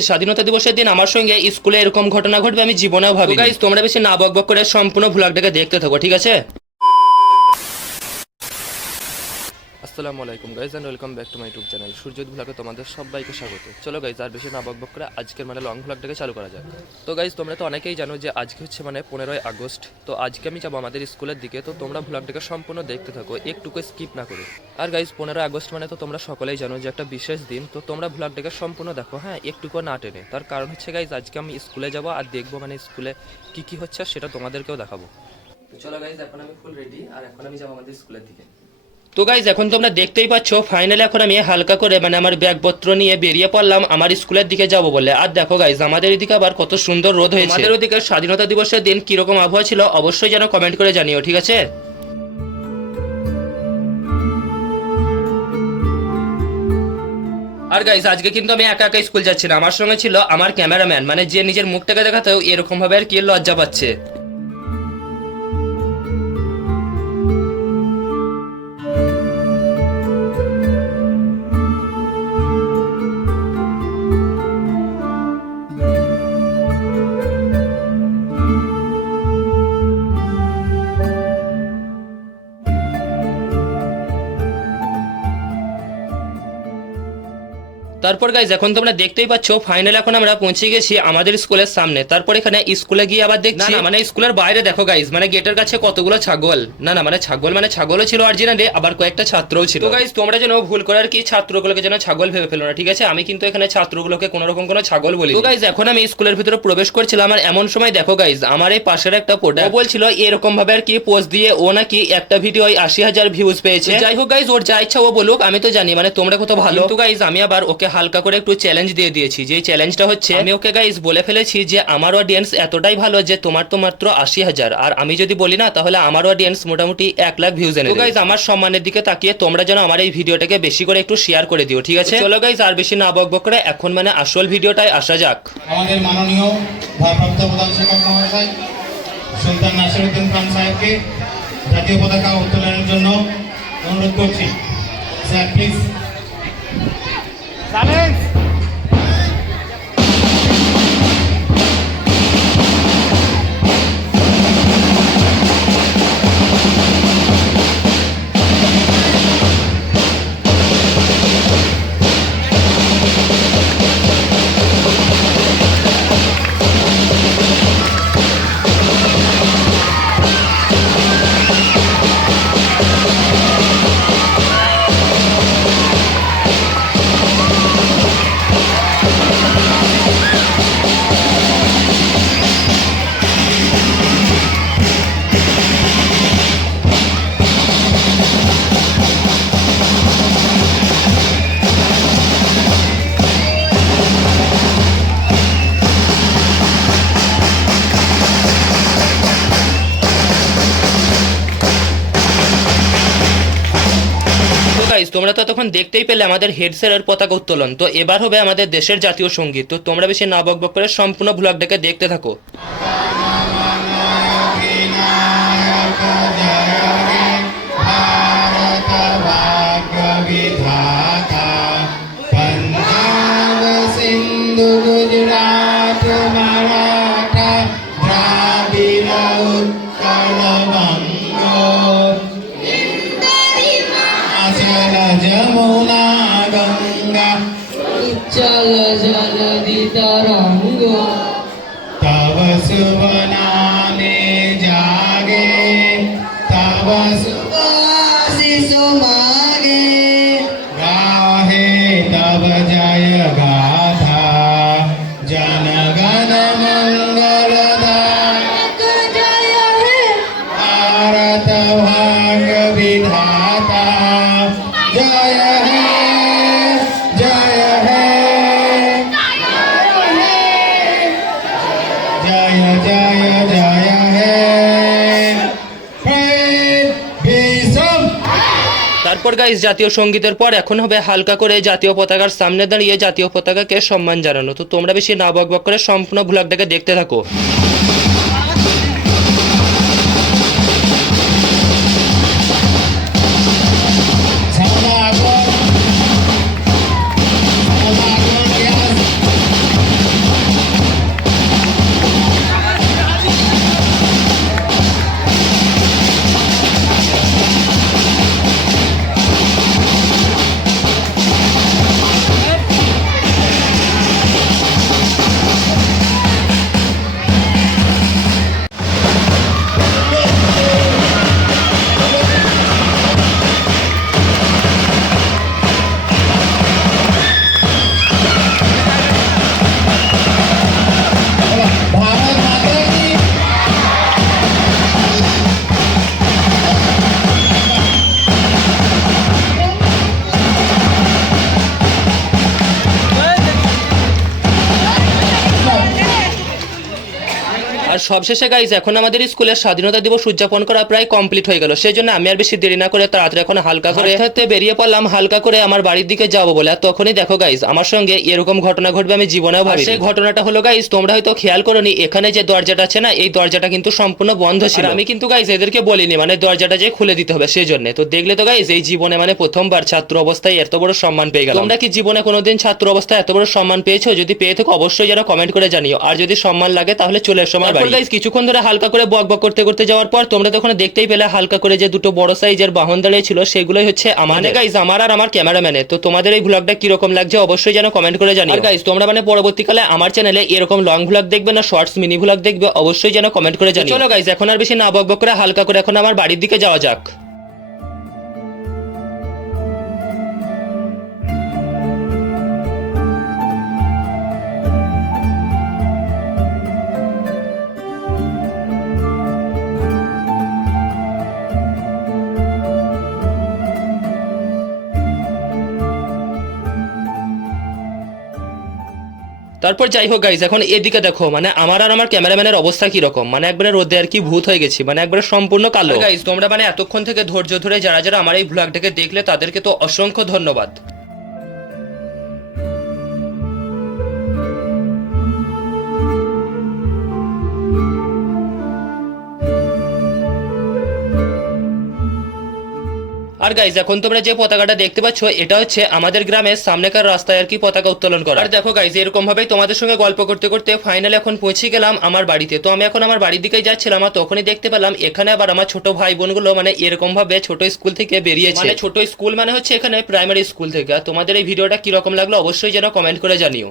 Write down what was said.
Guys স্বাধীনতা দিবসের দিন আমার সঙ্গে স্কুলে এরকম ঘটনা ঘটবে আমি জীবনেও ভাবিনি। গাইস তোমরা বেশি না বকবক করে সম্পূর্ণ ভ্লগটাকে দেখতে থাকো, ঠিক আছে? আসসালামু আলাইকুম guys and welcome back to my YouTube channel Suryajit ভ্লগে তোমাদের সবাইকে স্বাগত। চলো গাইজ আর বেশি না বকবক করে আজকের লং ভ্লগটাকে চালু করা যাক। তো গাইজ তোমরা তো অনেকেই জানো যে আজকে হচ্ছে 15ই আগস্ট। তো আজকে আমি যাবো আমাদের স্কুলের দিকে, তো তোমরা ভ্লগটাকে সম্পূর্ণ দেখতে থাকো, একটুকু স্কিপ না করে। আর গাইজ 15ই আগস্ট তো তোমরা সকলেই জানো যে একটা বিশেষ দিন, তো তোমরা ভ্লগটাকে সম্পূর্ণ দেখো, হ্যাঁ একটুকু না টেনে। তার কারণ হচ্ছে গাইজ আজকে আমি স্কুলে যাবো আর দেখবো স্কুলে কি হচ্ছে সেটা তোমাদেরকেও দেখাবো। তো চলো গাইজ এখন আমি ফুল রেডি আর এখন আমি যাবো আমাদের স্কুলের দিকে। তো গাইজ এখন তোমরা দেখতেই পাচ্ছ ফাইনালি এখন আমি হালকা করে আমার ব্যাগপত্র নিয়ে বেরিয়ে পড়লাম আমার স্কুলের দিকে যাব বলে। আর দেখো গাইজ আমাদের এদিকে আবার কত সুন্দর রোদ হয়েছে। আমাদের ওদিকে স্বাধীনতা দিবসের দিন কিরকম আবহাওয়া ছিল অবশ্যই যেন কমেন্ট করে জানিও, ঠিক আছে? আর গাইজ আজকে কিন্তু আমি একা একা স্কুল যাচ্ছি না, আমার সঙ্গে ছিল আমার ক্যামেরাম্যান, যে নিজের মুখটাকে দেখাতেও এরকম ভাবে আর কি লজ্জা পাচ্ছে। তারপর গাইজ এখন তোমরা দেখতেই পাচ্ছ ফাইনাল এখন আমরা পৌঁছে গেছি আমাদের স্কুলের সামনে। তারপর এখানে স্কুলে গিয়ে আবার দেখছি স্কুলের বাইরে দেখো গাইজ গেটের কাছে কতগুলো ছাগল, ছাগলও ছিল অরিজিনালি, আবার কয়েকটা ছাত্রও ছিল। তো গাইজ তোমরা যেন ভুল করে আর কি ছাত্রগুলোকে যেন ছাগল ভেবে ফেলো না, ঠিক আছে? আমি কিন্তু এখানে ছাত্রগুলোকে কোনো রকম কোনো ছাগল বলি। তো গাইজ এখন আমি স্কুলের ভিতরে প্রবেশ করছিলাম আর এমন সময় দেখো গাইজ আমার এই পাশের একটা পোটা বলছিল এরকম ভাবে আর কি পোস্ট দিয়ে ও নাকি একটা ভিডিও 80,000 ভিউজ পেয়েছে। যাই হোক গাইজ ওর যা ইচ্ছা ও বলুক, আমি তো জানি তোমরা কত ভালো। তো গাইজ আমি আবার ওকে হালকা করে একটু চ্যালেঞ্জ দিয়ে দিয়েছি, যে চ্যালেঞ্জটা হচ্ছে আমি ওকে গাইজ বলে ফেলেছি যে আমার অডিয়েন্স এতটাই ভালো যে তোমার তো মাত্র 80,000, আর আমি যদি বলি না তাহলে আমার অডিয়েন্স মোটামুটি 1 লাখ ভিউজ এনে। তো গাইজ আমার সম্মানের দিকে তাকিয়ে তোমরা যেন আমার এই ভিডিওটাকে বেশি করে একটু শেয়ার করে দিও, ঠিক আছে? চলো গাইজ আর বেশি না বকবক করে এখন আসল ভিডিওটায় আসা যাক। আমাদের মাননীয় ভারপ্রাপ্ত প্রধান শিক্ষক মহাশয় সুলতান নাসিরউদ্দিন খান সাহেবকে জাতীয় পতাকা উত্তোলনের জন্য অনুরোধ করছি। Sir please. তোমরা তো তখন দেখতেই পেলে আমাদের হেড স্যারের পতাকা উত্তোলন। তো এবার হবে আমাদের দেশের জাতীয় সঙ্গীত। তো তোমরা বেশি না বকবক করে সম্পূর্ণ ভ্লগটাকে দেখতে থাকো। যমুনা গঙ্গা চল জলদি তরঙ্গ তব শুভ নামে জাগে তব শুভ আশিস মাগে গাহে তব জয় গাথা জনগণ মঙ্গলদায়ক জয় হে ভারত ভাগ্য বিধাতা জয় হে জয় হে জয় জয় জয় হে ভীষণ। তারপর গাইস জাতীয় সঙ্গীতের পর এখন হবে হালকা করে জাতীয় পতাকার সামনে দাঁড়িয়ে জাতীয় পতাকাকে সম্মান জানানো। তো তোমরা বেশি না বকবক করে সম্পূর্ণ ভ্লগটাকে দেখতে থাকো। আর সবশেষে গাইজ এখন আমাদের স্কুলের স্বাধীনতা দিবস উদযাপন করা প্রায় কমপ্লিট হয়ে গেল, সেই জন্য আমি আর বেশি দেরি না করে তাড়াতাড়ি এখন হালকা করে হাঁটতে বেরিয়ে পড়লাম হালকা করে আমার বাড়ির দিকে যাবো বলে। আর তখনই দেখো গাইজ আমার সঙ্গে এরকম ঘটনা ঘটবে আমি জীবনেও ভাবি। সেই ঘটনাটা হলো গাইজ, তোমরা হয়তো খেয়াল করোনি, এখানে যে দরজাটা আছে না, এই দরজাটা কিন্তু সম্পূর্ণ বন্ধ ছিল। আমি কিন্তু গাইজ এদেরকে বলিনি মানে দরজাটা যে খুলে দিতে হবে সেই জন্য। তো দেখলে তো গাইজ এই জীবনে মানে প্রথমবার ছাত্র অবস্থায় এত বড় সম্মান পেয়ে গেলাম। তোমরা কি জীবনে কোনোদিন ছাত্র অবস্থায় এত বড় সম্মান পেয়েছো? যদি পেয়ে থাকো অবশ্যই যেন কমেন্ট করে জানিও। আর যদি সম্মান লাগে তাহলে চলে এসো আমার বাড়ি। গাইজ কিছুক্ষণ ধরে হালকা করে বক বক করতে করতে যাওয়ার পর তোমরা তখন দেখতেই পেলে হালকা করে যে দুটো বড় সাইজের বাহন দাঁড়িয়ে ছিল, সেগুলোই হচ্ছে আমার গাইজ, আমার আর আমার ক্যামেরাম্যানের। তো তোমাদের এই ভ্লগটা কিরকম লাগছে অবশ্যই যেন কমেন্ট করে জানিও। আর গাইজ তোমরা মানে পরবর্তীকালে আমার চ্যানেলে এরকম লং ভ্লগ দেখবে না শর্টস মিনি ভ্লগ দেখবে অবশ্যই যেন কমেন্ট করে জানিও। চলো গাইজ এখন আর বেশি না বক বক করে হালকা করে এখন আমার বাড়ির দিকে যাওয়া যাক। তারপর যাই হোক গাইজ এখন এদিকে দেখো মানে আমার আর আমার ক্যামেরাম্যানের অবস্থা কি রকম, মানে একবারে রোদে আর কি ভূত হয়ে গেছি, মানে একবারে সম্পূর্ণ কালো। গাইজ তোমরা মানে এতক্ষণ থেকে ধৈর্য ধরে যারা যারা আমার এই ভ্লগটাকে দেখলে তাদেরকে তো অসংখ্য ধন্যবাদ। আর গাইজ এখন তোমরা যে পতাকাটা দেখতে পাচ্ছ এটা হচ্ছে আমাদের গ্রামের সামনেকার রাস্তায় আর কি পতাকা উত্তোলন করা। আর দেখো গাইজ এরকম ভাবেই তোমাদের সঙ্গে গল্প করতে করতে ফাইনালি এখন পৌঁছে গেলাম আমার বাড়িতে। তো আমি এখন আমার বাড়ির দিকেই যাচ্ছিলাম আর তখনই দেখতে পেলাম এখানে আবার আমার ছোট ভাই বোনগুলো মানে এরকম ভাবে ছোট স্কুল থেকে বেরিয়েছে। মানে ছোট স্কুল মানে হচ্ছে এখানে প্রাইমারি স্কুল থেকে। আর তোমাদের এই ভিডিওটা কিরকম লাগলো অবশ্যই যেন কমেন্ট করে জানিও।